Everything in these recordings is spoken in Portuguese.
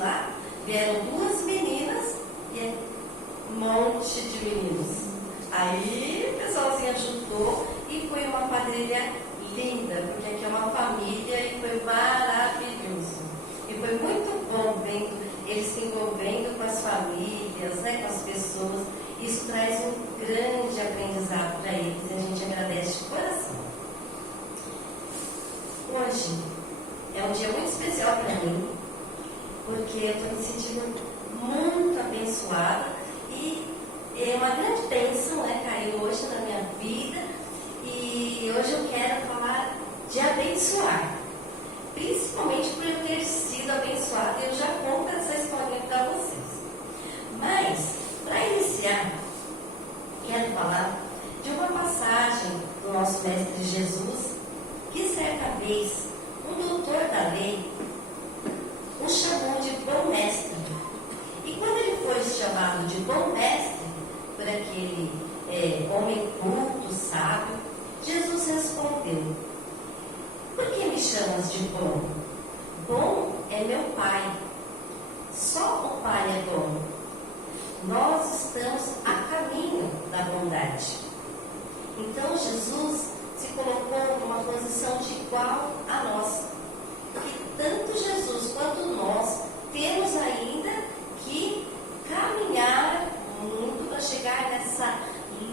lá, vieram 2 meninas e um monte de meninos. Aí o pessoalzinho ajudou e foi uma quadrilha linda, porque aqui é uma família e foi maravilhoso. E foi muito bom vendo eles se envolvendo com as famílias, né, com as pessoas. Isso traz um grande aprendizado para eles e a gente agradece de coração. Hoje é um dia muito especial para mim, porque eu estou me sentindo muito abençoada e é uma grande bênção, né, caiu hoje na minha vida. E hoje eu quero falar de abençoar, principalmente por eu ter sido abençoada. Eu já conto essa historinha para vocês. Mas, para iniciar, quero falar de uma passagem do nosso Mestre Jesus, que certa vez um doutor da lei o chamou de bom mestre. E quando ele foi chamado de bom mestre por aquele homem culto, sábio, Jesus respondeu: por que me chamas de bom? Bom é meu Pai. Só o Pai é bom. Nós estamos a caminho da bondade. Então Jesus se colocou numa posição de igual a nós. E tanto Jesus quanto nós temos ainda que caminhar muito para chegar nessa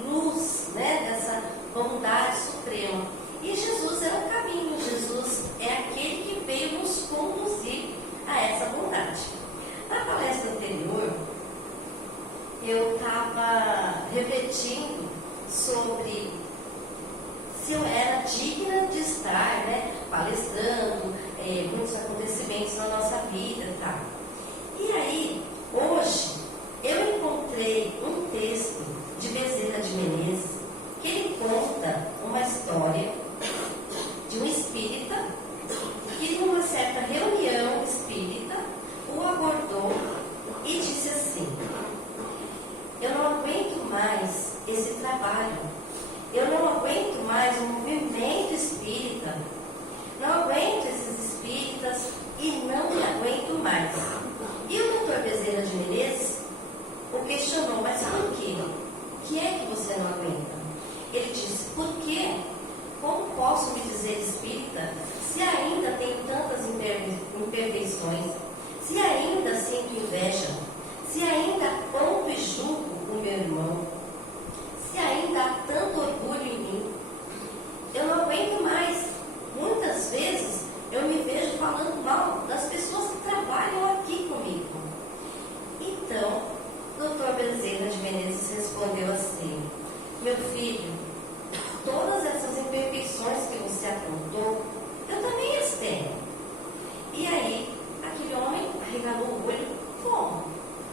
luz, né, dessa bondade suprema. E Jesus é o caminho, Jesus é aquele que veio nos conduzir a essa bondade. Na palestra anterior, eu estava refletindo sobre se eu era digna de estar, né, palestrando, muitos acontecimentos na nossa vida, tá? E aí, hoje, eu encontrei um texto de Bezerra de Menezes, que ele conta uma história de um espírita que, numa certa reunião espírita, o abordou e disse assim: eu não aguento mais esse trabalho, eu não aguento mais o movimento espírita, não aguento esses espíritas e não me aguento mais. E o doutor Bezerra de Menezes o questionou: mas por quê? O que é que você não aguenta? Ele disse: por quê? Como posso me dizer espírita se ainda tenho tantas imperfeições, se ainda sinto inveja, se ainda aponto e julgo o meu irmão, se ainda há tanto orgulho em mim? Eu não aguento mais. Muitas vezes eu me vejo falando mal das pessoas que trabalham aqui comigo. Então, o doutor Bezerra de Menezes respondeu assim: meu filho, todas essas imperfeições que você apontou, eu também as tenho. E aí, aquele homem arregalou o olho. Como?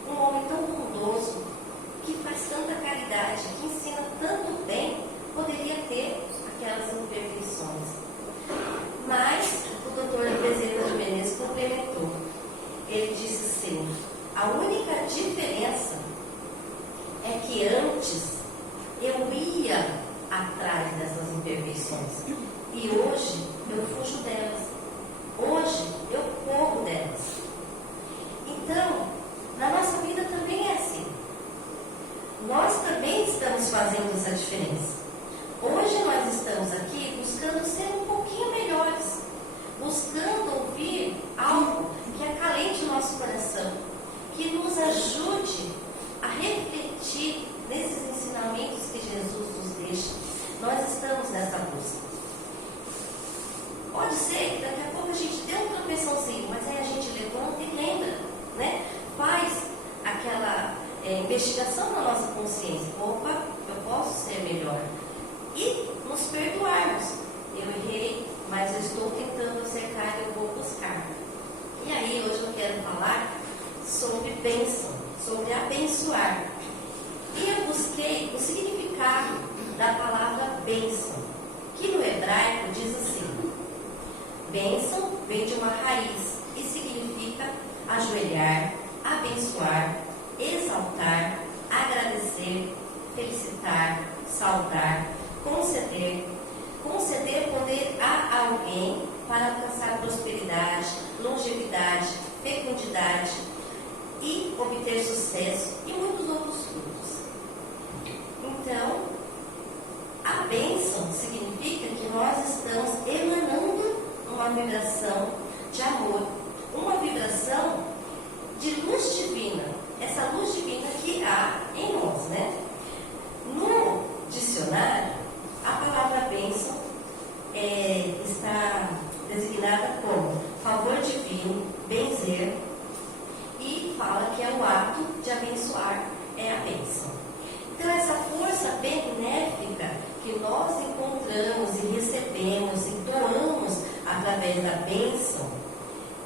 Um homem tão bondoso, que faz tanta caridade, que ensina tanto bem, poderia ter aquelas imperfeições. Mas o doutor Bezerra de Menezes complementou. Ele disse assim: a única diferença é que antes eu ia atrás dessas imperfeições e hoje eu fujo delas. Hoje eu corro delas. Então, na nossa vida também é assim. Nós também estamos fazendo essa diferença. Hoje nós estamos aqui buscando ser um pouquinho melhores, buscando ouvir algo que acalente o nosso coração, que nos ajude a refletir nesses ensinamentos que Jesus nos deixa. Nós estamos nessa busca. Pode ser que daqui a pouco a gente dê um tropeçãozinho, mas aí a gente levanta e lembra, né? Faz aquela investigação na nossa consciência. Opa, eu posso ser melhor. E nos perdoarmos. Eu errei, mas eu estou tentando acertar e eu vou buscar. E aí hoje eu quero falar sobre bênção, sobre abençoar. E eu busquei o significado da palavra bênção, que no hebraico diz assim: bênção vem de uma raiz e significa ajoelhar, abençoar, exaltar, agradecer, felicitar, saudar, conceder poder a alguém para alcançar prosperidade, longevidade, fecundidade, e obter sucesso e muitos outros frutos. Então, a bênção significa que nós estamos emanando uma vibração de amor, uma vibração de luz divina, essa luz divina que há em nós, né? No dicionário, a palavra bênção está designada como favor divino, benzer, e fala que é o ato de abençoar, é a bênção. Então, essa força benéfica que nós encontramos e recebemos e doamos através da bênção,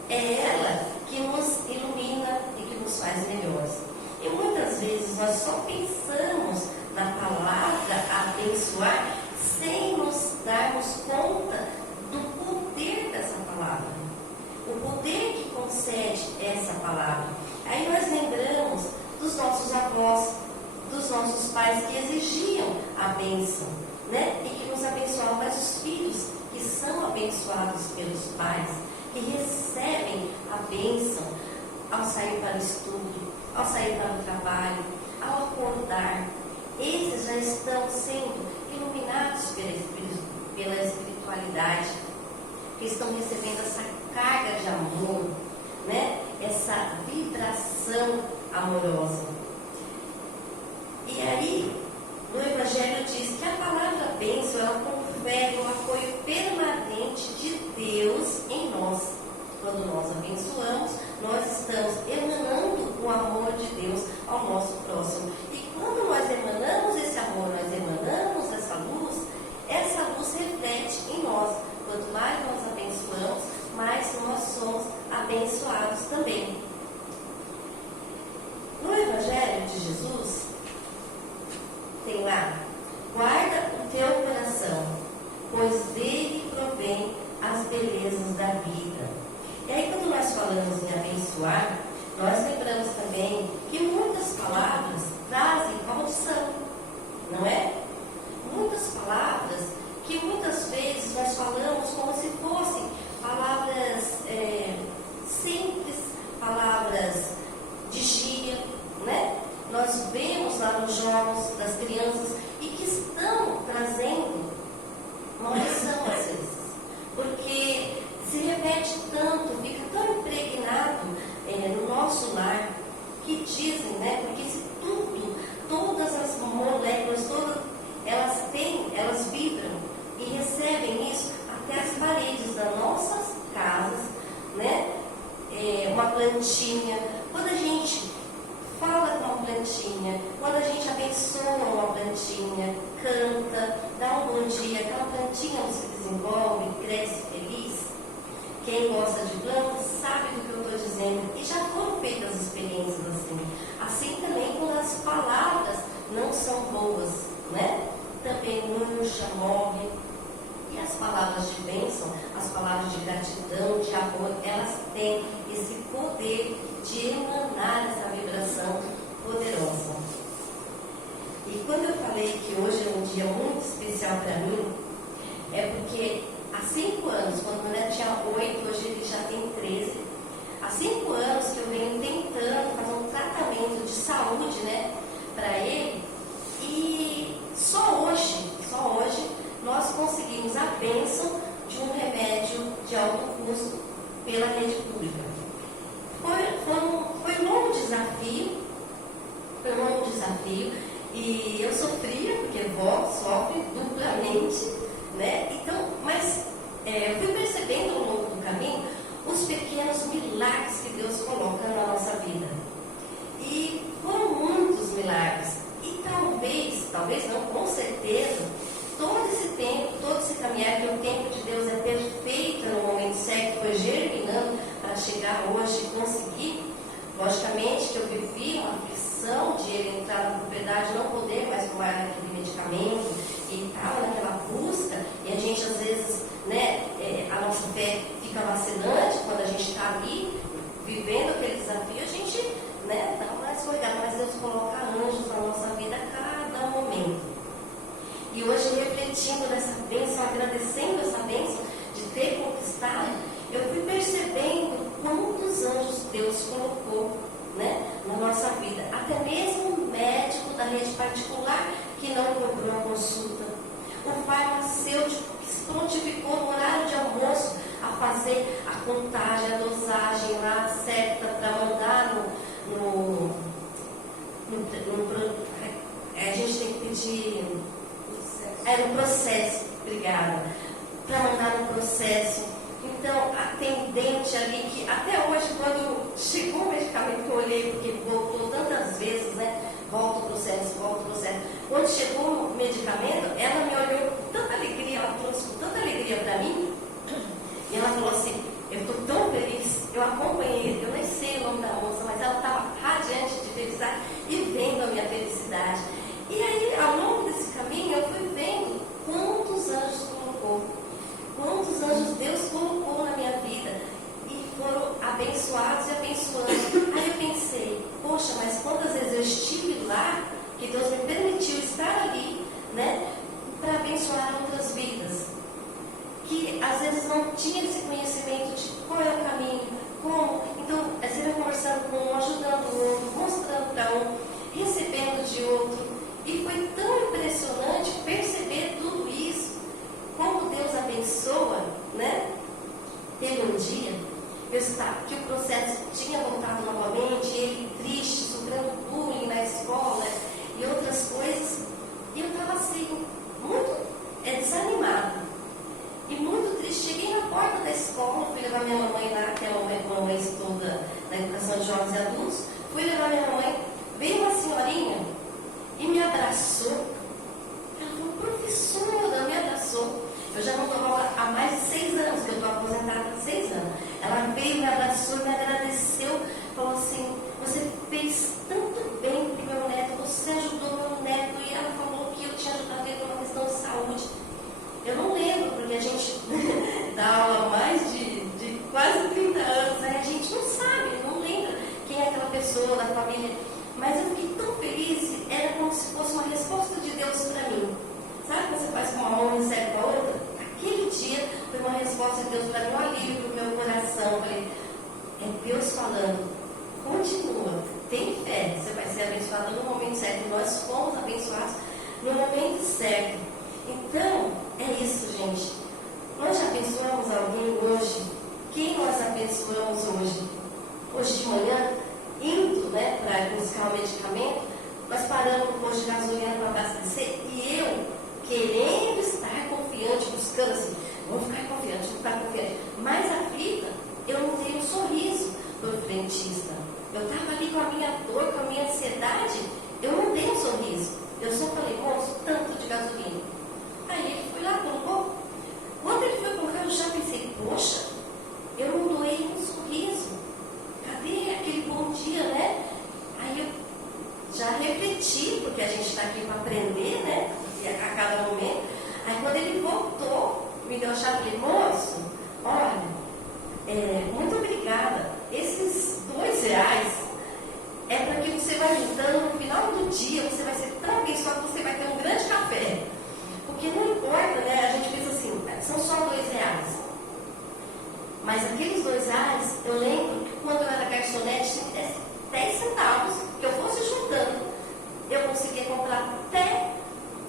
é ela que nos ilumina e que nos faz melhores. E muitas vezes nós só pensamos na palavra abençoar sem nos darmos conta do poder dessa palavra, o poder que concede essa palavra. Aí nós lembramos dos nossos avós, dos nossos pais que exigiam a bênção, né? E que nos abençoavam, mas os filhos que são abençoados pelos pais, que recebem a bênção ao sair para o estudo, ao sair para o trabalho, ao acordar, esses já estão sendo iluminados pela espiritualidade, que estão recebendo essa carga de amor, né? Essa vibração amorosa. E aí, no Evangelho diz que a palavra bênção, ela confere um apoio permanente de Deus em nós. Quando nós abençoamos, nós estamos emanando o amor de Deus ao nosso próximo. E quando nós emanamos esse amor, nós emanamos essa luz reflete em nós. Quanto mais nós abençoamos, mais nós somos abençoados também. No Evangelho de Jesus, tem lá, guarda o teu coração, pois dele provém as belezas da vida. E aí, quando nós falamos em abençoar, nós lembramos também que muitas palavras trazem maldição, não é? Muitas palavras que muitas vezes nós falamos como se fossem palavras simples, palavras de gíria, né? Nós vemos lá nos jogos das crianças e que estão trazendo maldição às vezes, porque se repete tanto, fica tão impregnado no nosso lar, que dizem, né? Porque se todas as moléculas, elas vibram e recebem isso até as paredes das nossas casas, né? Uma plantinha, quando a gente fala com uma plantinha, quando a gente abençoa uma plantinha, canta, dá um bom dia, aquela plantinha se desenvolve, cresce feliz. Quem gosta de plantas sabe do que eu estou dizendo, e já foram feitas experiências assim. Assim também quando as palavras não são boas, né? Também murcha, morre. E as palavras de bênção, as palavras de gratidão, de amor, elas têm esse poder de emanar essa vibração poderosa. E quando eu falei que hoje é um dia muito especial para mim, é porque há 5 anos, quando o Neto tinha 8, hoje ele já tem 13, há 5 anos que eu venho tentando fazer um tratamento de saúde, né, para ele, e só hoje, nós conseguimos a bênção de um remédio de alto custo pela rede pública. Foi um longo desafio, e eu sofria, porque vó sofre duplamente, né? Então, mas eu fui percebendo ao longo do caminho os pequenos milagres que Deus coloca na nossa vida. E foram muitos milagres. E talvez não, com certeza, todo esse tempo, todo esse caminhar, que o tempo de Deus é perfeito no momento certo, foi germinando para chegar hoje e conseguir. Logicamente que eu vivi uma aflição de ele entrar na propriedade, não poder mais tomar aquele medicamento, e estava naquela busca, e a gente às vezes, né, a nossa fé fica vacilante quando a gente está ali, vivendo aquele desafio, a gente, né, dá uma escorregada, mas Deus coloca anjos na nossa vida a cada momento. E hoje, refletindo nessa bênção, agradecendo essa bênção de ter conquistado, eu fui percebendo quantos anjos Deus colocou, né, na vida. Até mesmo o médico da rede particular que não cobrou a consulta. O farmacêutico que se prontificou no horário de almoço a fazer a contagem, a dosagem lá certa para mandar a gente tem que pedir no processo, obrigada, para mandar no processo. Então, atendente ali, que até hoje, quando chegou o medicamento que eu olhei, porque voltou tantas vezes, né? Volta o processo. Quando chegou o medicamento, ela me olhou com tanta alegria, ela trouxe com tanta alegria para mim, e ela falou assim, eu estou tão feliz, eu acompanhei, eu nem sei o nome da moça, mas ela estava radiante de felicidade e vendo a minha felicidade. E aí, ao longo desse caminho, eu fui vendo quantos anjos colocou, quantos anjos Deus colocou na minha vida e foram abençoados e abençoando. Aí eu pensei, poxa, mas quantas vezes eu estive lá, que Deus me permitiu estar ali, né, para abençoar outras vidas, que às vezes não tinha esse conhecimento de qual é o caminho, como. Então, você vai conversando com um, ajudando o outro, mostrando para um, recebendo de outro. E foi tão impressionante perceber tudo isso, como Deus abençoa, né? Teve um dia, eu estava, que o processo tinha voltado novamente, ele triste, sofrendo bullying na escola e outras coisas, e eu estava assim, muito desanimada e muito triste. Cheguei na porta da escola, fui levar minha mamãe lá, que é uma mamãe estuda na educação de jovens e adultos, fui levar minha mamãe, veio uma senhorinha e me abraçou. Ela falou, professora, me abraçou. Eu já não dou aula há mais de 6 anos, que eu estou aposentada há 6 anos. Ela veio, me abraçou, me agradeceu, falou assim, você fez tanto bem para o meu neto, você ajudou meu neto, e ela falou que eu tinha ajudado ele numa questão de saúde. Eu não lembro, porque a gente dá aula há mais de quase 30 anos, né? A gente não sabe, não lembra quem é aquela pessoa da família. Mas eu fiquei tão feliz, era como se fosse uma resposta de Deus para mim. Sabe quando você faz com uma mão e recebe com a outra? Aquele dia foi uma resposta de Deus para mim, um alívio para o meu coração. Eu falei, é Deus falando, continua, tem fé, você vai ser abençoado no momento certo. E nós fomos abençoados no momento certo. Então, é isso, gente. Nós já abençoamos alguém hoje? Quem nós abençoamos hoje? Hoje de manhã, indo, né, para buscar o medicamento, nós paramos no posto de gasolina para abastecer e eu, querendo estar confiante, buscando assim, vou ficar confiante, mas aflita, eu não tenho um sorriso do frentista. Eu estava ali com a minha dor, com a minha ansiedade, eu não tenho um sorriso. Eu só falei, moço, tanto de gasolina. Aí ele foi lá, colocou. Quando ele foi colocar, eu já pensei, poxa, eu não doei um sorriso. Cadê aquele bom dia, né? Aí eu já refleti, porque a gente está aqui para aprender, né? A cada momento. Aí quando ele voltou, me deu a chave, falei, moço, olha, muito obrigada. Esses R$2 é para que você vai juntando no final do dia, você vai ser tão abençoado que você vai ter um grande café. Porque não importa, né? A gente pensa assim, são só R$2. Mas aqueles R$2, eu lembro que quando eu era garçonete, 10 centavos, que eu fosse juntando, eu conseguia comprar até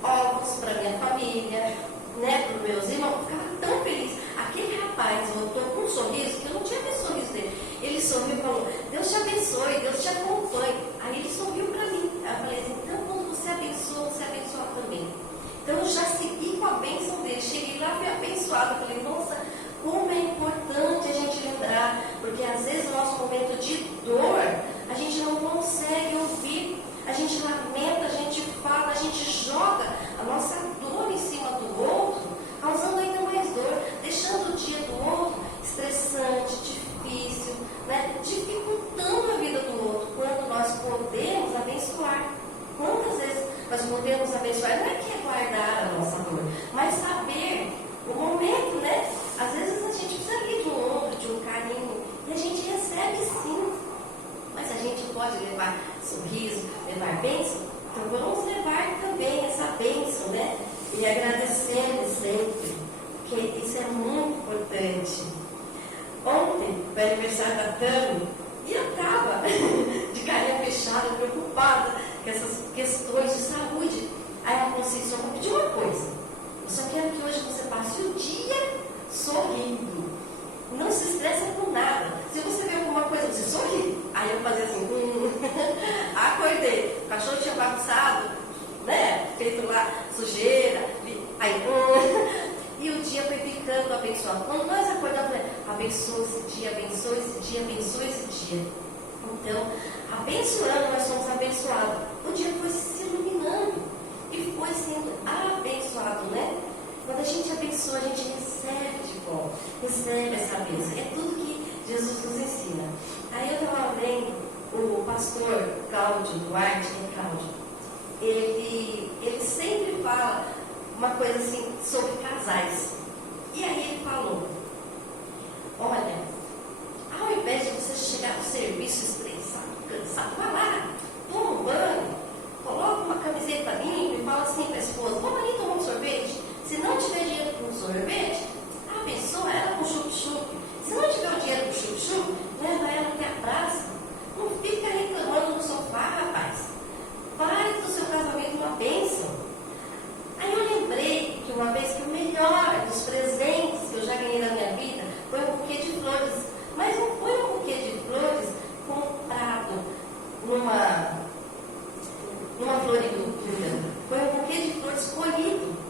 ovos para minha família, né, para os meus irmãos. Eu ficava tão feliz. Aquele rapaz voltou com um sorriso, que eu não tinha visto o sorriso dele. Ele sorriu e falou, Deus te abençoe, Deus te acompanhe. Aí ele sorriu para mim. Aí eu falei assim, então quando você abençoa também. Então eu já segui com a bênção dele. Cheguei lá, fui abençoada. Falei, nossa, como é importante a gente lembrar, porque às vezes no nosso momento de dor, a gente não consegue ouvir, a gente lamenta, a gente fala, a gente joga a nossa dor em cima do outro, causando ainda mais dor, deixando o dia do outro estressante, difícil, né? Dificultando a vida do outro, quando nós podemos abençoar. Quantas vezes nós podemos abençoar? Não é que é guardar a nossa dor, mas saber o momento, né? Às vezes a gente precisa ali de um ombro, de um carinho, e a gente recebe sim. Mas a gente pode levar sorriso, levar bênção, então vamos levar também essa bênção, né? E agradecendo sempre, porque isso é muito importante. Ontem, foi aniversário da Tami, e eu estava de carinha fechada, preocupada. sorrindo. Não se estressa com nada. Se você vê alguma coisa, você sorri. Aí eu fazia assim, acordei. O cachorro tinha bagunçado, né? Feito lá sujeira. Aí, e o dia foi ficando abençoado. Quando nós acordamos, abençoa esse dia, abençoa esse dia, abençoa esse dia. Então, abençoando, nós somos abençoados. O dia foi se iluminando e foi sendo abençoado, né? Quando a gente abençoa, a gente recebe de bom, recebe essa bênção. É tudo que Jesus nos ensina. Aí eu estava vendo o pastor Cláudio Duarte, ele sempre fala uma coisa assim sobre casais. E aí ele falou, olha, ao invés de você chegar no serviço estressado, cansado, vai lá, toma um banho, coloca uma camiseta limpa e fala assim para a esposa, vamos ali tomar um sorvete. Se não tiver dinheiro para um sorvete, abençoa ela com chup-chup. Se não tiver o dinheiro para o chup-chup, leva ela até a praça. Não fica reclamando no sofá, rapaz. Faz do seu casamento uma bênção. Aí eu lembrei que uma vez que o melhor dos presentes que eu já ganhei na minha vida foi um buquê de flores. Mas não foi um buquê de flores comprado numa floricultura. Foi um buquê de flores colhido.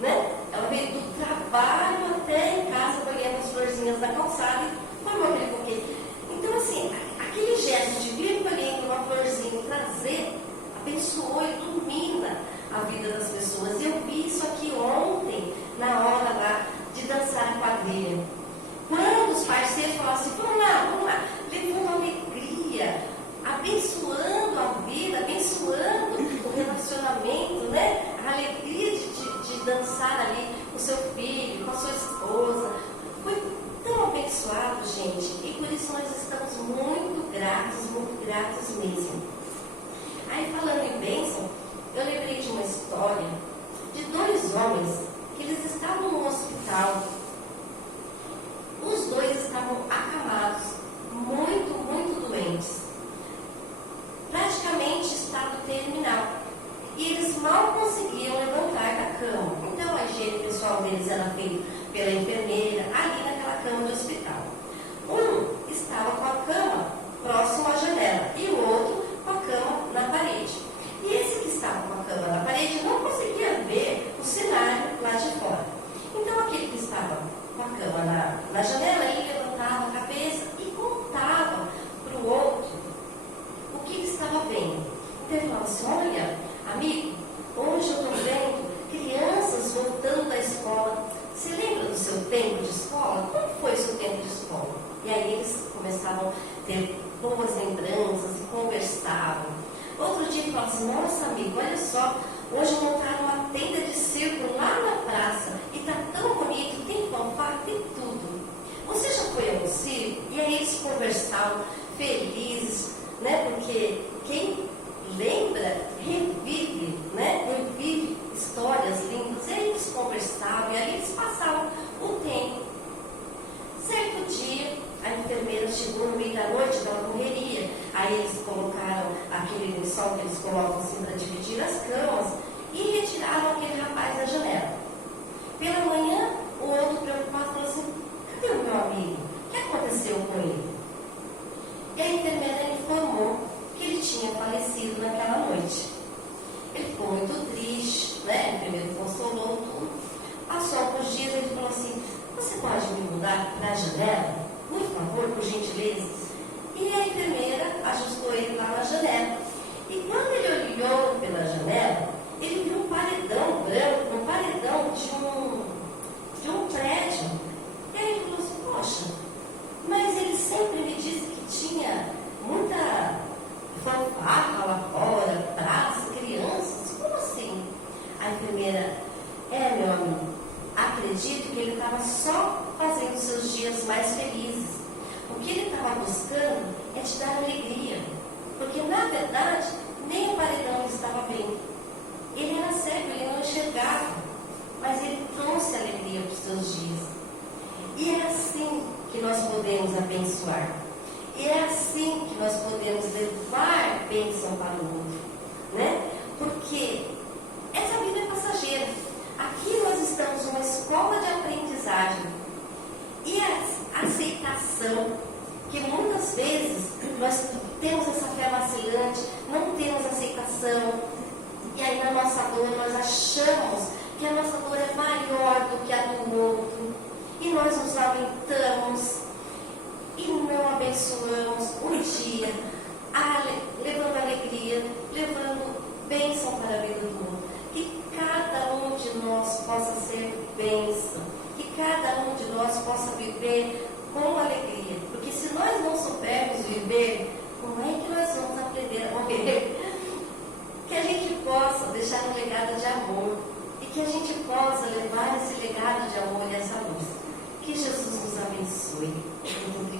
Né? Ela veio do trabalho até em casa, colhendo as florzinhas da calçada e formou aquele buquê. Então, assim, aquele gesto de vir colhendo uma florzinha e trazer, abençoou e ilumina a vida das pessoas. E eu vi isso aqui ontem, na hora lá de dançar em quadrilha. Quando os parceiros falaram assim, vamos lá, levando alegria, abençoando a vida, abençoando o relacionamento, né? A alegria de dançar ali com o seu filho, com a sua esposa. Foi tão abençoado, gente. E por isso nós estamos muito gratos mesmo. Aí, falando em bênção, eu lembrei de uma história de 2 homens que eles estavam no hospital. Os 2 estavam acamados, muito doentes. Praticamente estado terminal. E eles mal conseguiam levantar da cama. Então a higiene pessoal deles era feita pela enfermeira, ali naquela cama do hospital. Um estava com a cama próximo à janela e o outro com a cama na parede. E esse que estava com a cama na parede não conseguia ver o cenário lá de fora. Então aquele que estava com a cama na janela, ele levantava a cabeça e contava para o outro o que ele estava vendo. Então ele falava assim, olha, amigo, hoje eu estou vendo crianças voltando da escola. Você lembra do seu tempo de escola? Como foi o seu tempo de escola? E aí eles começavam a ter boas lembranças e conversavam. Outro dia ele falou assim, nossa amigo, olha só, hoje montaram uma tenda de circo lá na praça e está tão bonito, tem fanfarra, tem tudo. Você já foi ao circo? E aí eles conversavam felizes, né? Porque quem lembra, revive, né? Revive histórias lindas. E aí eles conversavam e aí eles passavam o tempo. Certo dia, a enfermeira chegou no meio da noite, dava correria. Aí eles colocaram aquele lençol que eles colocam assim para dividir as camas e retiraram aquele rapaz da janela. Pela manhã, o outro preocupado falou assim, cadê o meu amigo? O que aconteceu com ele? E a enfermeira informou que ele tinha falecido naquela noite. Ele ficou muito triste, né? A enfermeira consolou tudo. Passou alguns dias, ele falou assim, você pode me mudar para a janela? Por favor, por gentileza. E a enfermeira ajustou ele lá na janela. E quando ele olhou pela janela, ele viu um paredão branco, um paredão de um prédio. E aí ele falou assim, poxa, mas ele sempre me disse que tinha muita fanfarra lá fora, praça, crianças, como assim? A enfermeira, meu amigo, acredito que ele estava só fazendo seus dias mais felizes. O que ele estava buscando é te dar alegria, porque na verdade nem o paredão ele estava vendo. Ele era cego, ele não enxergava, mas ele trouxe alegria para os seus dias. E é assim que nós podemos abençoar. E é assim que nós podemos levar bênção para o mundo, né? Porque essa vida é passageira. Aqui nós estamos numa escola de aprendizagem. nós temos essa fé vacilante, não temos aceitação, e aí na nossa dor nós achamos que a nossa dor é maior do que a do outro, e nós nos lamentamos e não abençoamos o dia, levando alegria, levando bênção para a vida do outro. Que cada um de nós possa ser bênção, que cada um de nós possa viver com alegria, porque se nós não soubermos viver, como é que nós vamos aprender a morrer? Que a gente possa deixar um legado de amor e que a gente possa levar esse legado de amor e essa luz. Que Jesus nos abençoe. Muito obrigada.